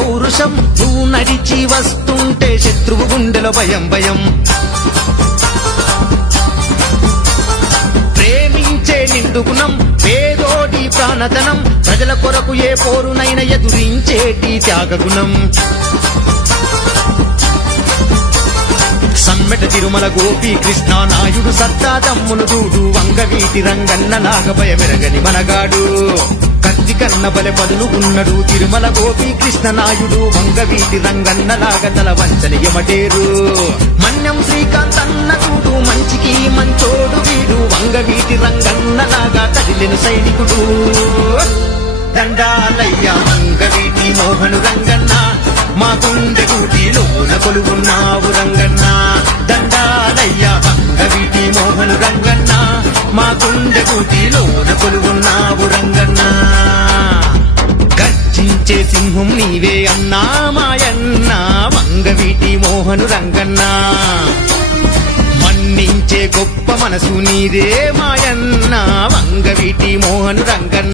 పౌరుషం నువ్వు నడిచి వస్తుంటే శత్రువు గుండెలో భయం భయం ప్రేమించే నిండుగుణం పేదోడి ప్రాణధనం ప్రజల కొరకు ఏ పోరునైనా ఎదురించేటి త్యాగగుణం సమ్మెట తిరుమల గోపీ కృష్ణ నాయుడు సత్తా తమ్మును దూడు వంగవీటి రంగన్న నాగభయమెరగని మనగాడు కత్తి కన్న బలె పదును ఉన్నడు తిరుమల గోపీ కృష్ణ నాయుడు వంగవీటి రంగన్న లాగతల వంచని యమటేరు మన్యం శ్రీకాంత్ అన్న చూడు మంచికి మంచోడు వీడు వంగవీటి రంగన్న లాగా కదిలిన సైనికుడు దండాలయ్య వంగవీటి మోహను రంగన్న మా గుండె గూటిలోన కొలువున్నావు రంగన్న దండాలయ్య వంగవీటి మోహను రంగన్న మా గుండె గూటిలోన కొలువున్నావు రంగన్న గర్జించే సింహం నీవే అన్నా మాయన్న వంగవీటి మోహను రంగన్న మన్నించే గొప్ప మనసు నీదే మాయన్న వంగవీటి మోహను రంగన్న